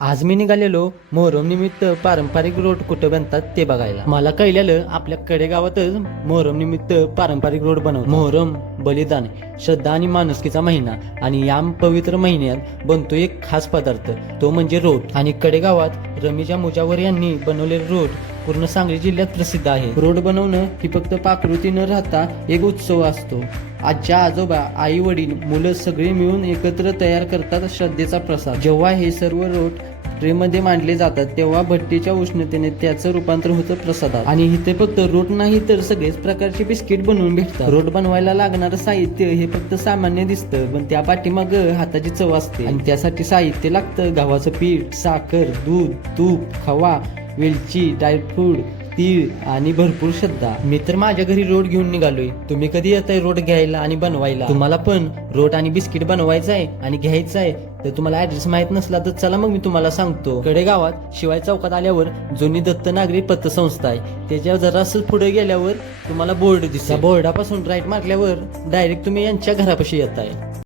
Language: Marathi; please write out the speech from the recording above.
आज मी निघालेलो मोहरम निमित्त पारंपरिक रोड कुठं बनतात ते बघायला. मला कळलेलं आपल्या कडेगावातच मोहरम निमित्त पारंपरिक रोड बनवतात. मोहरम बलिदान, श्रद्धा आणि माणुसकीचा महिना आणि या पवित्र महिन्यात बनतो एक खास पदार्थ, तो म्हणजे रोड. आणि कडेगावात रमीजा मुजावर यांनी बनवलेले रोड पूर्ण सांगली जिल्ह्यात प्रसिद्ध आहे. रोड बनवणं ही फक्त पाककृती न राहता एक उत्सव असतो. आजच्या आजोबा, आई वडील, मुलं सगळे मिळून एकत्र तयार करतात श्रद्धेचा प्रसाद. जेव्हा हे सर्व रोड ट्रेमध्ये मांडले जातात तेव्हा भट्टीच्या उष्णतेने त्याचं रूपांतर होतं प्रसादात. आणि इथे फक्त रोड नाही तर सगळेच प्रकारचे बिस्किट बनवून भेटतात. रोड बनवायला लागणारं साहित्य हे फक्त सामान्य दिसतं, पण त्या पाठीमाग हाताची चव असते. आणि त्यासाठी साहित्य लागतं गव्हाचं पीठ, साखर, दूध, तूप, खवा, वेलची, ड्रायफ्रूट, तीळ आणि भरपूर श्रद्धा. मी तर माझ्या घरी रोड घेऊन निघालोय. तुम्ही कधी येताय रोड घ्यायला आणि बनवायला? तुम्हाला पण रोड आणि बिस्किट बनवायचं आहे आणि घ्यायचं आहे तर तुम्हाला ऍड्रेस माहित नसला तर चला मग मी तुम्हाला सांगतो. कडेगावात शिवाय चौकात आल्यावर जुनी दत्त नागरी पतसंस्था आहे. त्याच्या जरासं पुढे गेल्यावर तुम्हाला बोर्ड दिसतो. बोर्डापासून राईट मारल्यावर डायरेक्ट तुम्ही यांच्या घरापाशी येताय.